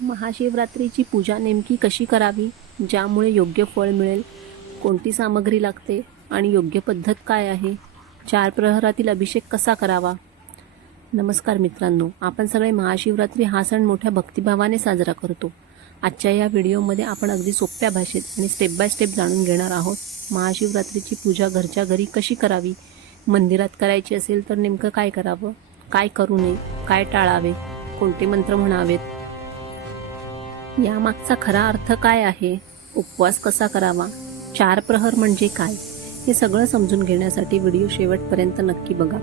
महाशिवरात्रीची पूजा नेमकी कशी करावी, ज्यामुळे योग्य फळ मिळेल, कोणती सामग्री लागते आणि योग्य पद्धत काय आहे, 4 प्रहरातील अभिषेक कसा करावा. नमस्कार मित्रांनो, आपण सगळे महाशिवरात्री हा सण मोठ्या भक्तिभावाने साजरा करतो. आजच्या या व्हिडिओमध्ये आपण अगदी सोप्या भाषेत आणि स्टेप बाय स्टेप जाणून घेणार आहोत. महाशिवरात्रीची पूजा घरच्या घरी कशी करावी, मंदिरात करायची असेल तर नेमकं काय करावं, काय करू नये, काय टाळावे, कोणते मंत्र म्हणावेत, यामागचा खरा अर्थ काय आहे, उपवास कसा करावा, 4 प्रहर म्हणजे काय, हे सगळं समजून घेण्यासाठी व्हिडिओ शेवटपर्यंत नक्की बघा.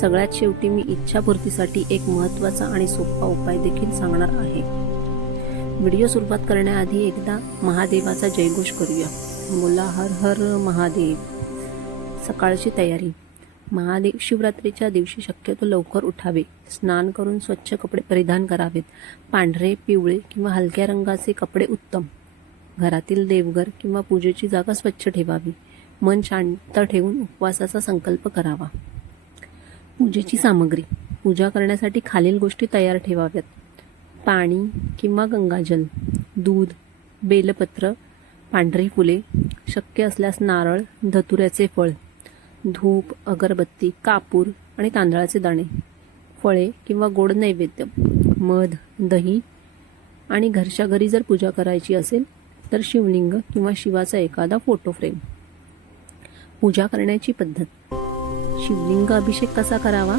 सगळ्यात शेवटी मी इच्छापूर्तीसाठी एक महत्त्वाचा आणि सोपा उपाय देखील सांगणार आहे. व्हिडिओ सुरुवात करण्याआधी एकदा महादेवाचा जयघोष करूया. बोला हर हर महादेव. सकाळची तयारी. महादेव शिवरात्रीच्या दिवशी शक्यतो लवकर उठावे, स्नान करून स्वच्छ कपडे परिधान करावेत. पांढरे, पिवळे किंवा हलक्या रंगाचे कपडे उत्तम. घरातील देवघर किंवा पूजेची जागा स्वच्छ ठेवावी. मन शांत ठेवून उपवासाचा संकल्प करावा. पूजेची सामग्री. पूजा करण्यासाठी खालील गोष्टी तयार ठेवाव्यात: पाणी किंवा गंगाजल, दूध, बेलपत्र, पांढरी फुले, शक्य असल्यास नारळ, धतुऱ्याचे फळ, धूप, अगरबत्ती, कापूर आणि तांदळाचे दाणे, फळे किंवा गोड नैवेद्य, मध, दही आणि घरच्या घरी जर पूजा करायची असेल तर शिवलिंग किंवा शिवाचा एखादा फोटो फ्रेम. पूजा करण्याची पद्धत. शिवलिंग अभिषेक कसा करावा?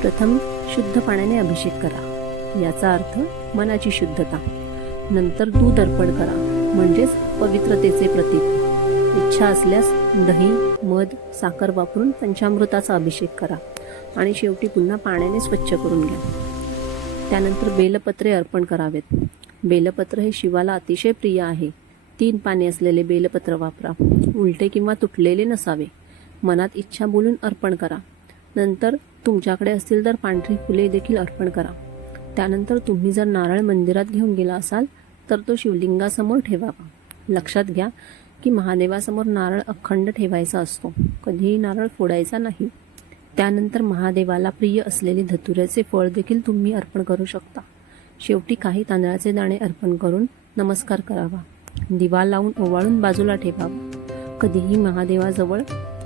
प्रथम शुद्ध पाण्याने अभिषेक करा, याचा अर्थ मनाची शुद्धता. नंतर दूध अर्पण करा, म्हणजेच पवित्रतेचे प्रतीक. इच्छा असल्यास दही, मध, साखर वापरून पंचामृताचा अभिषेक करा आणि शेवटी पुन्हा पाण्याने स्वच्छ करून घ्या. त्यानंतर बेलपत्रे अर्पण करावेत. बेलपत्र हे शिवाला अतिशय प्रिय आहे. 3 पाने असलेले बेलपत्र वापरा. उलटे किंवा तुटलेले नसावे. मनात इच्छा बोलून अर्पण करा. नंतर तुमच्याकडे असतील तर पांढरी फुले देखील अर्पण करा. त्यानंतर तुम्ही जर नारळ मंदिरात घेऊन गेला असाल तर तो शिवलिंगासमोर ठेवावा. लक्षात घ्या की महादेवासमोर नारळ अखंड ठेवायचा असतो, कधीही नारळ फोडायचा नाही. त्यानंतर महादेवाला प्रिय असलेले धतुऱ्याचे फळ देखील तुम्ही अर्पण करू शकता. शेवटी काही तांदळाचे दाणे अर्पण करून नमस्कार करावा. दिवा लावून ओवाळून बाजूला ठेवावा. कधीही महादेवाजवळ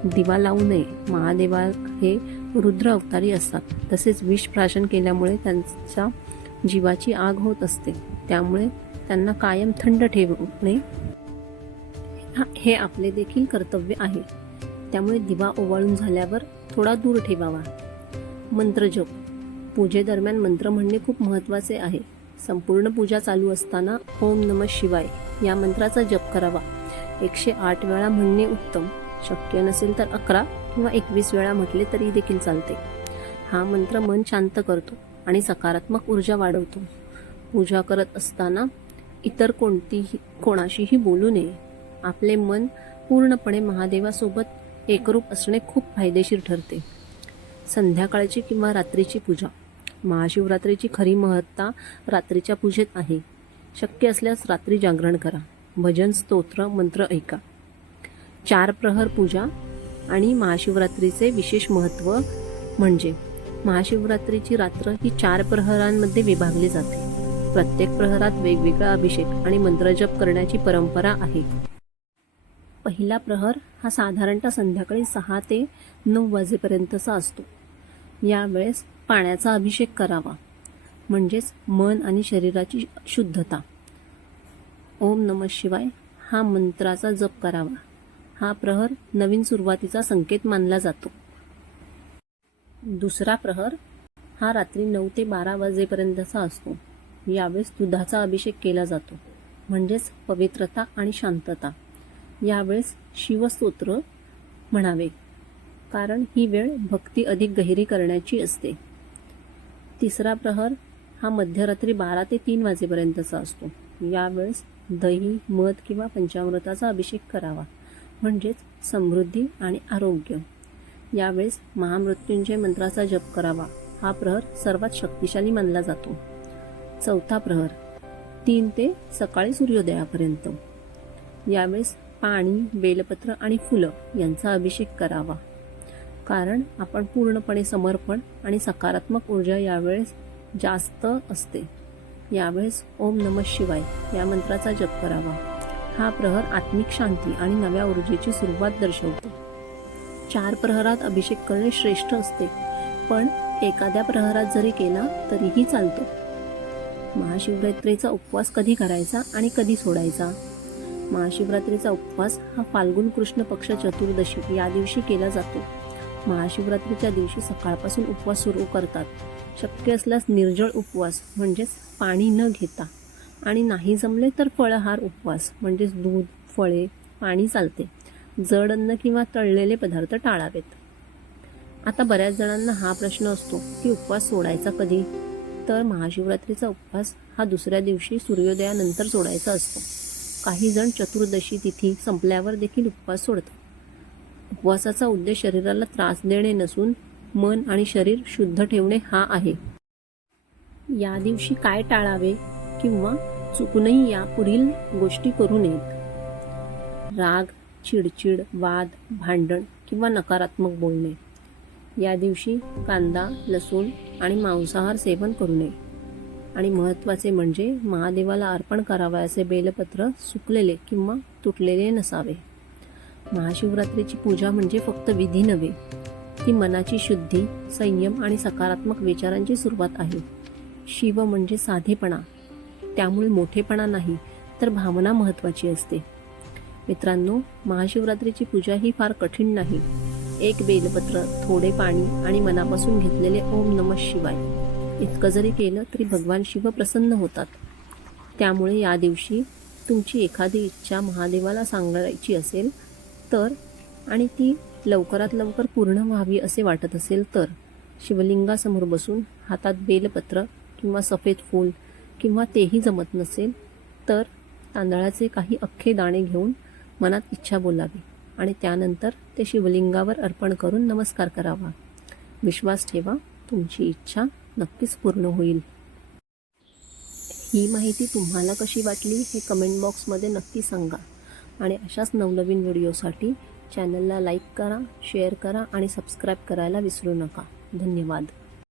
दिवा लावू नये. महादेवा हे रुद्र अवतारी असतात. तसेच विष प्राशन केल्यामुळे त्यांच्या जीवाची आग होत असते, त्यामुळे त्यांना कायम थंड ठेवणे हे आपले देखील कर्तव्य आहे. त्यामुळे दिवा ओवाळून झाल्यावर थोडा दूर ठेवावा. मंत्रजप. पूजेदरम्यान मंत्र म्हणणे खूप महत्त्वाचे आहे. संपूर्ण पूजा चालू असताना ओम नमः शिवाय या मंत्राचा जप करावा. 108 वेळा म्हणणे उत्तम. शक्य नसेल तर 11 किंवा 21 वेळा म्हटले तरी देखील चालते. हा मंत्र मन शांत करतो आणि सकारात्मक ऊर्जा वाढवतो. पूजा करत असताना इतर कोणाशीही बोलू नये. आपले मन पूर्णपणे महादेवासोबत एकरूप असणे खूप फायदेशीर ठरते. संध्याकाळची किंवा रात्रीची पूजा. महाशिवरात्रीची खरी महत्ता रात्रीच्या पूजेत आहे. शक्य असल्यास रात्री जागरण करा. भजन, स्तोत्र, मंत्र ऐका. 4 प्रहर पूजा आणि महाशिवरात्रीचे विशेष महत्त्व म्हणजे महाशिवरात्रीची रात्र ही 4 प्रहरांमध्ये विभागली जाते. प्रत्येक प्रहरात वेगवेगळा अभिषेक आणि मंत्रजप करण्याची परंपरा आहे. पहिला प्रहर हा साधारणतः संध्याकाळी 6 ते 9 वाजेपर्यंतचा असतो. यावेळेस पाण्याचा अभिषेक करावा, म्हणजेच मन आणि शरीराची शुद्धता. ओम नमः शिवाय हा मंत्राचा जप करावा. हा प्रहर नवीन सुरुवातीचा संकेत मानला जातो. दुसरा प्रहर हा रात्री 9 ते 12 वाजेपर्यंतचा असतो. यावेळेस दुधाचा अभिषेक केला जातो, म्हणजेच पवित्रता आणि शांतता. यावेळेस शिवस्तोत्र म्हणावे, कारण ही वेळ भक्ती अधिक गहिरी करण्याची असते. तिसरा प्रहर हा मध्यरात्री 12 ते 3 वाजेपर्यंतचा असतो. यावेळेस दही, मध किंवा पंचामृताचा अभिषेक करावा, म्हणजेच समृद्धी आणि आरोग्य. यावेळेस महामृत्युंजय मंत्राचा जप करावा. हा प्रहर सर्वात शक्तिशाली मानला जातो. चौथा प्रहर 3 ते सकाळी सूर्योदयापर्यंत. यावेळेस पाणी, बेलपत्र आणि फुलं यांचा अभिषेक करावा, कारण आपण पूर्णपणे समर्पण आणि सकारात्मक ऊर्जा यावेळेस जास्त असते. यावेळेस ओम नमः शिवाय या मंत्राचा जप करावा. हा प्रहर आत्मिक शांती आणि नव्या ऊर्जेची सुरुवात दर्शवतो. 4 प्रहरात अभिषेक करणे श्रेष्ठ असते, पण एखाद्या प्रहरात जरी केला तरीही चालतो. महाशिवरात्रीचा उपवास कधी करायचा आणि कधी सोडायचा? महाशिवरात्रीचा उपवास हा फाल्गुन कृष्ण पक्ष चतुर्दशी या दिवशी केला जातो. महाशिवरात्रीच्या दिवशी सकाळपासून उपवास सुरू करतात. शक्य असल्यास निर्जळ उपवास म्हणजेच पाणी न घेता, आणि नाही जमले तर फळाहार उपवास म्हणजेच दूध, फळे, पाणी चालते. जड अन्न किंवा तळलेले पदार्थ टाळावेत. आता बऱ्याच जणांना हा प्रश्न असतो की उपवास सोडायचा कधी? तर महाशिवरात्रीचा उपवास हा दुसऱ्या दिवशी सूर्योदयानंतर सोडायचा असतो. काही जण चतुर्दशी तिथी संपल्यावर देखील उपवास सोडतात. उपवासाचा उद्देश शरीराला त्रास देणे नसून मन आणि शरीर शुद्ध ठेवणे हा आहे. या दिवशी काय टाळावे किंवा चुकूनही या पुढील गोष्टी करू नयेत. राग, चिडचिड, वाद, भांडण किंवा नकारात्मक बोलणे. या दिवशी कांदा, लसूण आणि मांसाहार सेवन करू नये. आणि महत्त्वाचे म्हणजे महादेवाला अर्पण करावयाचे बेलपत्र सुकलेले किंवा तुटलेले नसावे. महाशिवरात्रीची पूजा म्हणजे फक्त विधी नव्हे, ती मनाची शुद्धी, संयम आणि सकारात्मक विचारांची सुरुवात आहे. शिव म्हणजे साधेपणा, त्यामुळे मोठेपणा नाही तर भावना महत्त्वाची असते. मित्रांनो, महाशिवरात्रीची पूजा ही फार कठीण नाही. एक बेलपत्र, थोडे पाणी आणि मनापासून घेतलेले ओम नमः शिवाय इतकं जरी केलं तरी भगवान शिव प्रसन्न होतात. त्यामुळे या दिवशी तुमची एखादी इच्छा महादेवाला सांगायची असेल तर, आणि ती लवकरात लवकर पूर्ण व्हावी असे वाटत असेल तर, शिवलिंगासमोर बसून हातात बेलपत्र किंवा सफेद फूल, किंवा तेही जमत नसेल तर तांदळाचे काही अख्खे दाणे घेऊन मनात इच्छा बोलावी आणि त्यानंतर ते शिवलिंगावर अर्पण करून नमस्कार करावा. विश्वास ठेवा, तुमची इच्छा नक्कीच पूर्ण होईल. ही माहिती तुम्हाला कशी वाटली हे कमेंट बॉक्समध्ये नक्की सांगा. आणि अशाच नवनवीन व्हिडिओसाठी चॅनलला लाईक करा, शेअर करा आणि सबस्क्राईब करायला विसरू नका. धन्यवाद.